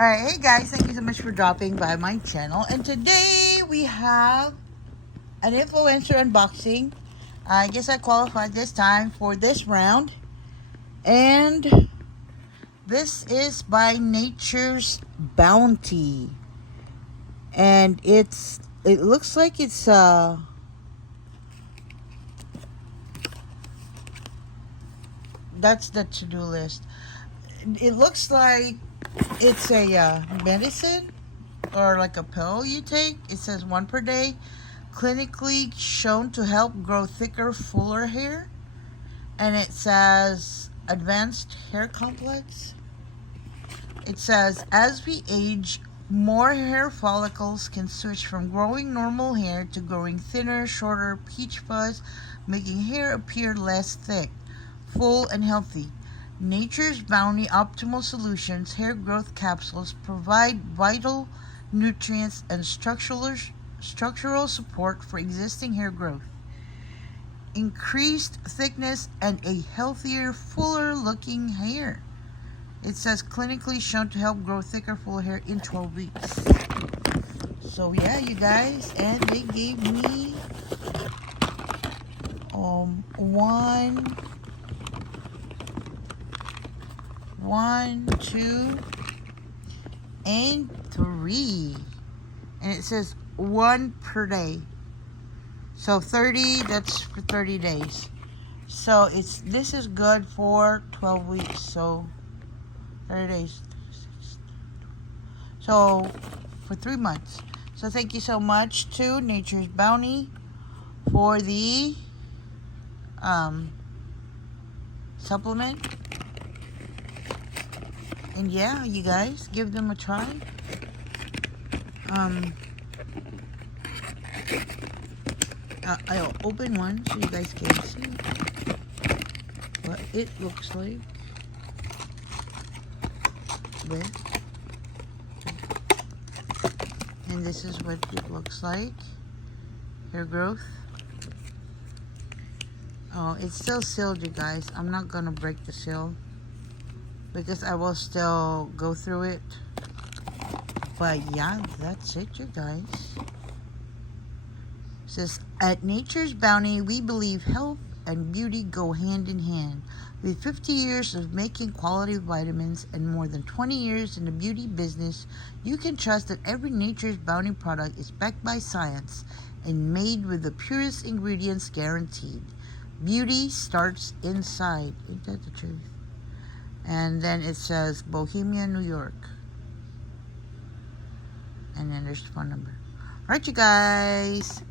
Alright, hey guys, thank you so much for dropping by my channel. And today we have an influencer unboxing. I guess I qualified this time for this round. And this is by Nature's Bounty. And it looks like it's that's the to-do list. It looks like it's a medicine or like a pill you take. It says 1 per day, clinically shown to help grow thicker, fuller hair. And it says advanced hair complex. It says as we age, more hair follicles can switch from growing normal hair to growing thinner, shorter peach fuzz, making hair appear less thick, full, and healthy. Nature's Bounty Optimal Solutions hair growth capsules provide vital nutrients and structural support for existing hair growth, increased thickness, and a healthier, fuller looking hair. It says clinically shown to help grow thicker, fuller hair in 12 weeks. So yeah, you guys, and they gave me 1, 2, and 3. And it says 1 per day. So 30, that's for 30 days. So this is good for 12 weeks. So 30 days. So for 3 months. So thank you so much to Nature's Bounty for the supplement. And yeah, you guys, give them a try. I'll open one so you guys can see what it looks like. This. And this is what it looks like. Hair growth. Oh, it's still sealed, you guys. I'm not gonna break the seal because I will still go through it. But yeah, that's it, you guys. It says, at Nature's Bounty, we believe health and beauty go hand in hand. With 50 years of making quality vitamins and more than 20 years in the beauty business, you can trust that every Nature's Bounty product is backed by science and made with the purest ingredients guaranteed. Beauty starts inside. Ain't that the truth? And then it says Bohemia, New York. And then there's the phone number. Alright, you guys.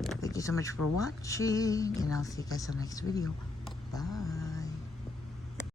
Thank you so much for watching. And I'll see you guys on the next video. Bye.